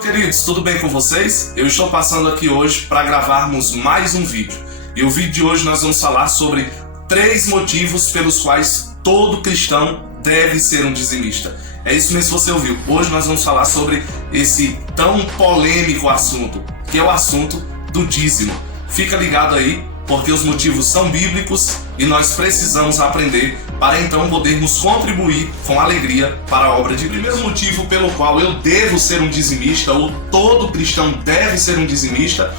Queridos, tudo bem com vocês? Eu estou passando aqui hoje para gravarmos mais um vídeo. E o vídeo de hoje nós vamos falar sobre 3 motivos pelos quais todo cristão deve ser um dizimista. É isso mesmo que você ouviu. Hoje nós vamos falar sobre esse tão polêmico assunto, que é o assunto do dízimo. Fica ligado aí, porque os motivos são bíblicos e nós precisamos aprender para então podermos contribuir com alegria para a obra de Deus. O primeiro motivo pelo qual eu devo ser um dizimista, ou todo cristão deve ser um dizimista,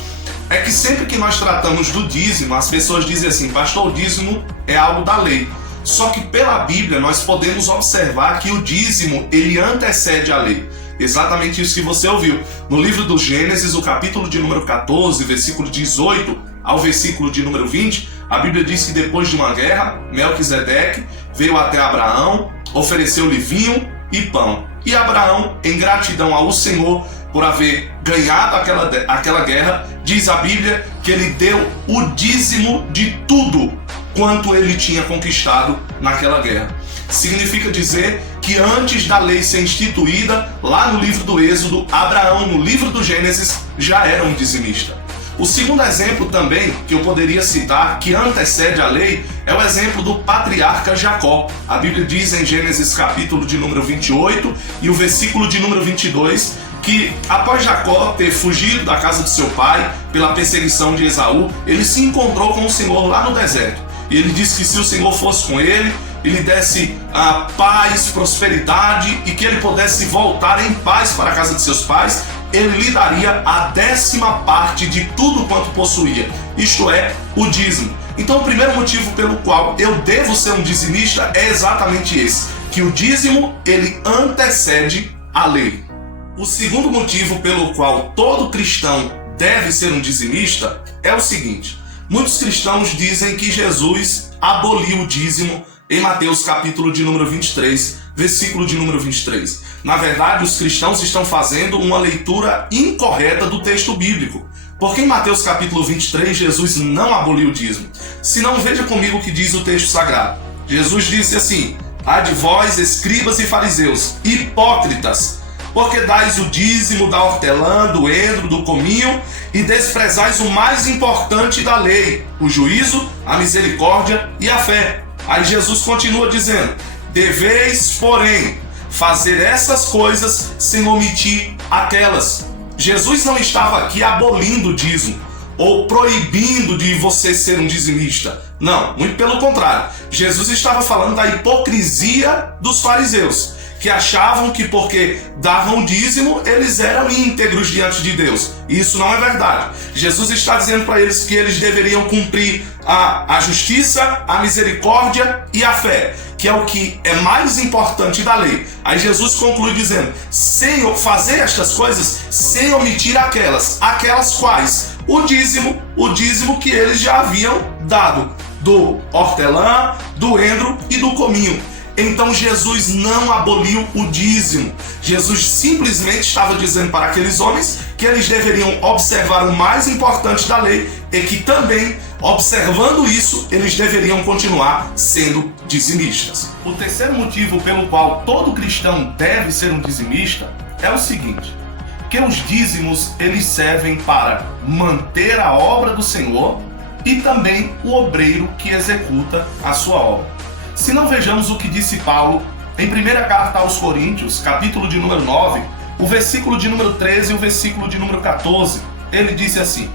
é que sempre que nós tratamos do dízimo, as pessoas dizem assim: pastor, o dízimo é algo da lei. Só que pela Bíblia nós podemos observar que o dízimo ele antecede a lei. Exatamente isso que você ouviu. No livro do Gênesis, o capítulo de número 14, versículo 18 ao versículo de número 20, a Bíblia diz que depois de uma guerra, Melquisedeque veio até Abraão, ofereceu-lhe vinho e pão. E Abraão, em gratidão ao Senhor por haver ganhado aquela guerra, diz a Bíblia que ele deu o dízimo de tudo quanto ele tinha conquistado naquela guerra. Significa dizer que antes da lei ser instituída, lá no livro do Êxodo, Abraão, no livro do Gênesis, já era um dizimista. O segundo exemplo também que eu poderia citar, que antecede a lei, é o exemplo do patriarca Jacó. A Bíblia diz em Gênesis capítulo de número 28 e o versículo de número 22, que após Jacó ter fugido da casa de seu pai pela perseguição de Esaú, ele se encontrou com o Senhor lá no deserto. E ele disse que se o Senhor fosse com ele, ele desse a paz, prosperidade e que ele pudesse voltar em paz para a casa de seus pais, ele lhe daria a 10ª parte de tudo quanto possuía, isto é, o dízimo. Então o primeiro motivo pelo qual eu devo ser um dizimista é exatamente esse, que o dízimo ele antecede a lei. O segundo motivo pelo qual todo cristão deve ser um dizimista é o seguinte: muitos cristãos dizem que Jesus aboliu o dízimo em Mateus capítulo de número 23, versículo de número 23. Na verdade, os cristãos estão fazendo uma leitura incorreta do texto bíblico. Porque em Mateus capítulo 23, Jesus não aboliu o dízimo. Se não, veja comigo o que diz o texto sagrado. Jesus disse assim: ai de vós, escribas e fariseus, hipócritas, porque dais o dízimo da hortelã, do endro, do cominho, e desprezais o mais importante da lei, o juízo, a misericórdia e a fé. Aí Jesus continua dizendo: deveis, porém, fazer essas coisas sem omitir aquelas. Jesus não estava aqui abolindo o dízimo ou proibindo de você ser um dizimista. Não, muito pelo contrário. Jesus estava falando da hipocrisia dos fariseus, que achavam que porque davam dízimo, eles eram íntegros diante de Deus. E isso não é verdade. Jesus está dizendo para eles que eles deveriam cumprir a justiça, a misericórdia e a fé, que é o que é mais importante da lei. Aí Jesus conclui dizendo: sem fazer estas coisas, sem omitir aquelas quais? O dízimo que eles já haviam dado, do hortelã, do endro e do cominho. Então Jesus não aboliu o dízimo. Jesus simplesmente estava dizendo para aqueles homens que eles deveriam observar o mais importante da lei e que também, observando isso, eles deveriam continuar sendo dizimistas. O terceiro motivo pelo qual todo cristão deve ser um dizimista é o seguinte: que os dízimos eles servem para manter a obra do Senhor e também o obreiro que executa a sua obra. Se não, vejamos o que disse Paulo em 1ª carta aos Coríntios, capítulo de número 9, o versículo de número 13 e o versículo de número 14. Ele disse assim: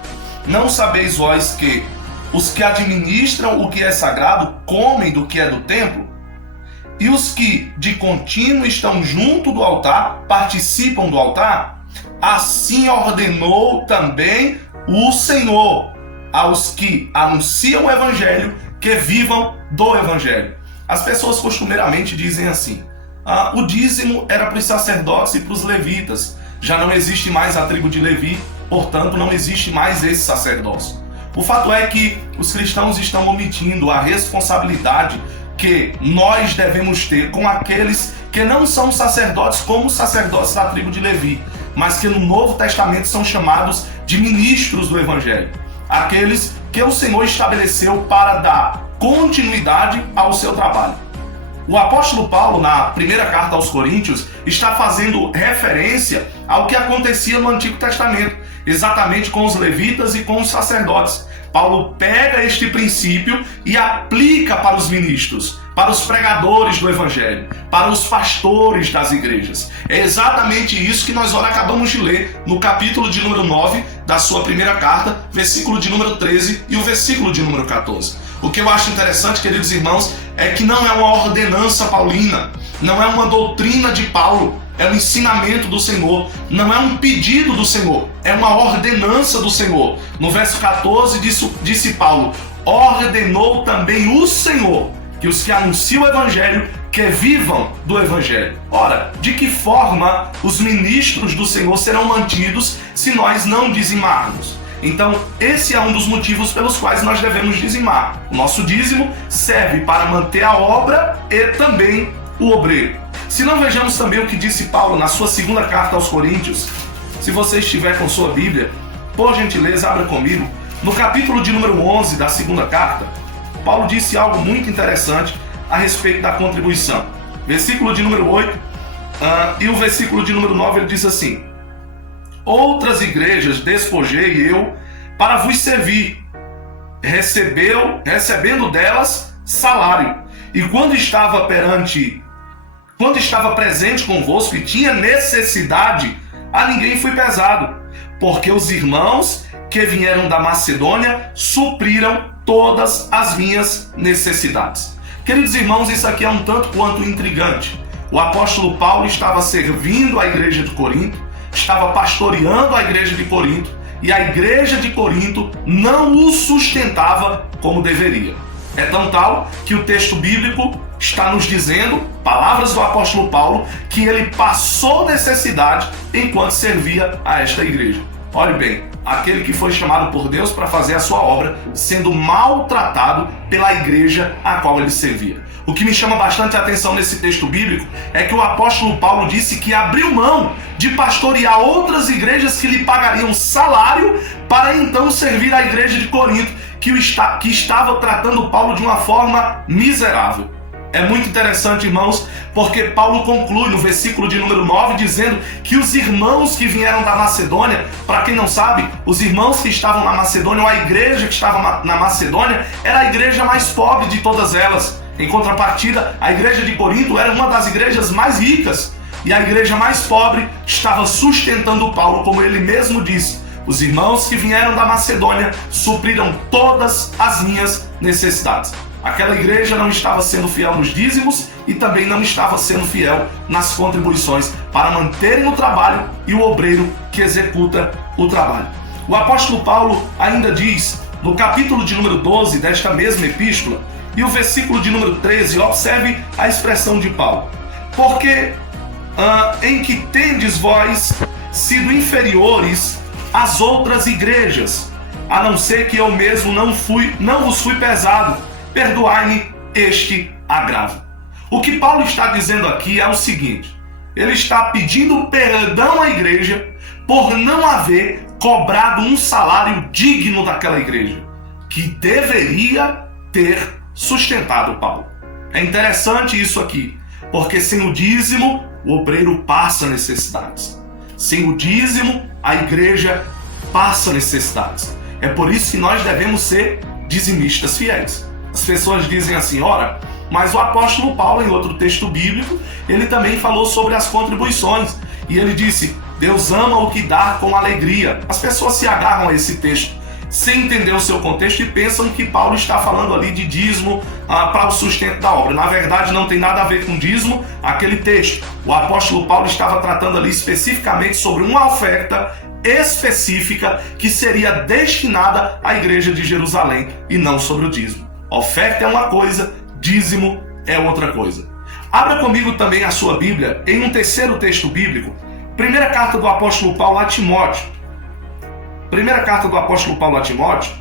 não sabeis vós que os que administram o que é sagrado comem do que é do templo? E os que de contínuo estão junto do altar participam do altar? Assim ordenou também o Senhor aos que anunciam o evangelho que vivam do evangelho. As pessoas costumeiramente dizem assim: o dízimo era para os sacerdotes e para os levitas. Já não existe mais a tribo de Levi, portanto não existe mais esse sacerdócio. O fato é que os cristãos estão omitindo a responsabilidade que nós devemos ter com aqueles que não são sacerdotes como os sacerdotes da tribo de Levi, mas que no Novo Testamento são chamados de ministros do evangelho. Aqueles que o Senhor estabeleceu para dar continuidade ao seu trabalho. O apóstolo Paulo, na primeira carta aos Coríntios, está fazendo referência ao que acontecia no Antigo Testamento, exatamente com os levitas e com os sacerdotes. Paulo pega este princípio e aplica para os ministros, para os pregadores do Evangelho, para os pastores das igrejas. É exatamente isso que nós acabamos de ler no capítulo de número 9 da sua primeira carta, versículo de número 13 e o versículo de número 14. O que eu acho interessante, queridos irmãos, é que não é uma ordenança paulina, não é uma doutrina de Paulo, é um ensinamento do Senhor, não é um pedido do Senhor, é uma ordenança do Senhor. No verso 14 disse Paulo: ordenou também o Senhor que os que anunciam o Evangelho que vivam do Evangelho. Ora, de que forma os ministros do Senhor serão mantidos se nós não dizimarmos? Então, esse é um dos motivos pelos quais nós devemos dizimar. O nosso dízimo serve para manter a obra e também o obreiro. Se não, vejamos também o que disse Paulo na sua segunda carta aos Coríntios. Se você estiver com sua Bíblia, por gentileza, abra comigo. No capítulo de número 11 da segunda carta, Paulo disse algo muito interessante a respeito da contribuição. Versículo de número 8 e o versículo de número 9, ele diz assim: outras igrejas despojei eu para vos servir, recebendo delas salário. E quando estava presente convosco e tinha necessidade, a ninguém fui pesado, porque os irmãos que vieram da Macedônia supriram todas as minhas necessidades. Queridos irmãos, isso aqui é um tanto quanto intrigante. O apóstolo Paulo estava servindo a igreja de Corinto, estava pastoreando a igreja de Corinto, e a igreja de Corinto não o sustentava como deveria. É tão tal que o texto bíblico está nos dizendo, palavras do apóstolo Paulo, que ele passou necessidade enquanto servia a esta igreja. Olhe bem, aquele que foi chamado por Deus para fazer a sua obra, sendo maltratado pela igreja a qual ele servia. O que me chama bastante a atenção nesse texto bíblico é que o apóstolo Paulo disse que abriu mão de pastorear outras igrejas que lhe pagariam salário para então servir a igreja de Corinto, que estava tratando Paulo de uma forma miserável. É muito interessante, irmãos, porque Paulo conclui no versículo de número 9 dizendo que os irmãos que vieram da Macedônia, para quem não sabe, os irmãos que estavam na Macedônia, ou a igreja que estava na Macedônia, era a igreja mais pobre de todas elas. Em contrapartida, a igreja de Corinto era uma das igrejas mais ricas, e a igreja mais pobre estava sustentando Paulo, como ele mesmo disse: os irmãos que vieram da Macedônia supriram todas as minhas necessidades. Aquela igreja não estava sendo fiel nos dízimos e também não estava sendo fiel nas contribuições para manterem o trabalho e o obreiro que executa o trabalho. O apóstolo Paulo ainda diz, no capítulo de número 12 desta mesma epístola, e o versículo de número 13, observe a expressão de Paulo: porque em que tendes vós sido inferiores às outras igrejas, a não ser que eu mesmo não vos fui pesado, perdoai-me este agravo. O que Paulo está dizendo aqui é o seguinte: ele está pedindo perdão à igreja por não haver cobrado um salário digno daquela igreja, que deveria ter sustentado Paulo. É interessante isso aqui, porque sem o dízimo, o obreiro passa necessidades. Sem o dízimo, a igreja passa necessidades. É por isso que nós devemos ser dizimistas fiéis. As pessoas dizem assim: ora, mas o apóstolo Paulo, em outro texto bíblico, ele também falou sobre as contribuições. E ele disse: Deus ama o que dá com alegria. As pessoas se agarram a esse texto sem entender o seu contexto e pensam que Paulo está falando ali de dízimo para o sustento da obra. Na verdade, não tem nada a ver com dízimo aquele texto. O apóstolo Paulo estava tratando ali especificamente sobre uma oferta específica que seria destinada à igreja de Jerusalém e não sobre o dízimo. Oferta é uma coisa, dízimo é outra coisa. Abra comigo também a sua Bíblia em um terceiro texto bíblico, primeira carta do apóstolo Paulo a Timóteo. Primeira carta do apóstolo Paulo a Timóteo,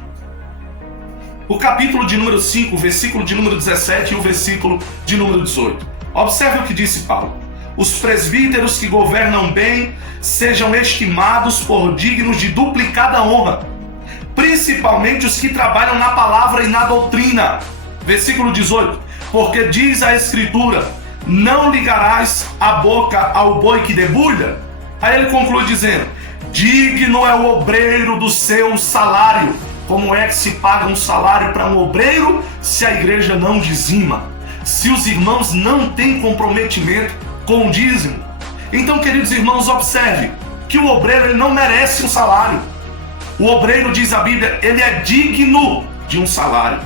o capítulo de número 5, o versículo de número 17 e o versículo de número 18. Observe o que disse Paulo: os presbíteros que governam bem sejam estimados por dignos de duplicada honra, principalmente os que trabalham na palavra e na doutrina. Versículo 18. Porque diz a Escritura: não ligarás a boca ao boi que debulha. Aí ele conclui dizendo: digno é o obreiro do seu salário. Como é que se paga um salário para um obreiro se a igreja não dizima? Se os irmãos não têm comprometimento com o dízimo? Então, queridos irmãos, observe que o obreiro ele não merece um salário. O obreiro, diz a Bíblia, ele é digno de um salário.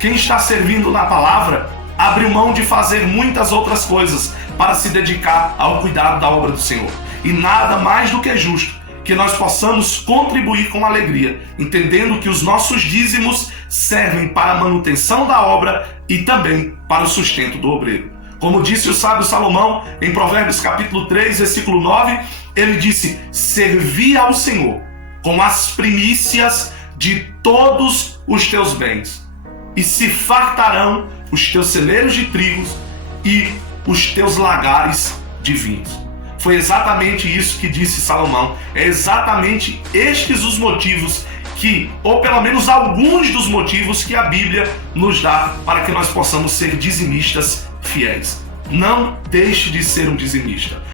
Quem está servindo na palavra abre mão de fazer muitas outras coisas para se dedicar ao cuidado da obra do Senhor. E nada mais do que justo que nós possamos contribuir com alegria, entendendo que os nossos dízimos servem para a manutenção da obra e também para o sustento do obreiro. Como disse o sábio Salomão em Provérbios capítulo 3, versículo 9, ele disse: servi ao Senhor com as primícias de todos os teus bens, e se fartarão os teus celeiros de trigos e os teus lagares de vinhos. Foi exatamente isso que disse Salomão. É exatamente estes os motivos que, ou pelo menos alguns dos motivos que a Bíblia nos dá para que nós possamos ser dizimistas fiéis. Não deixe de ser um dizimista.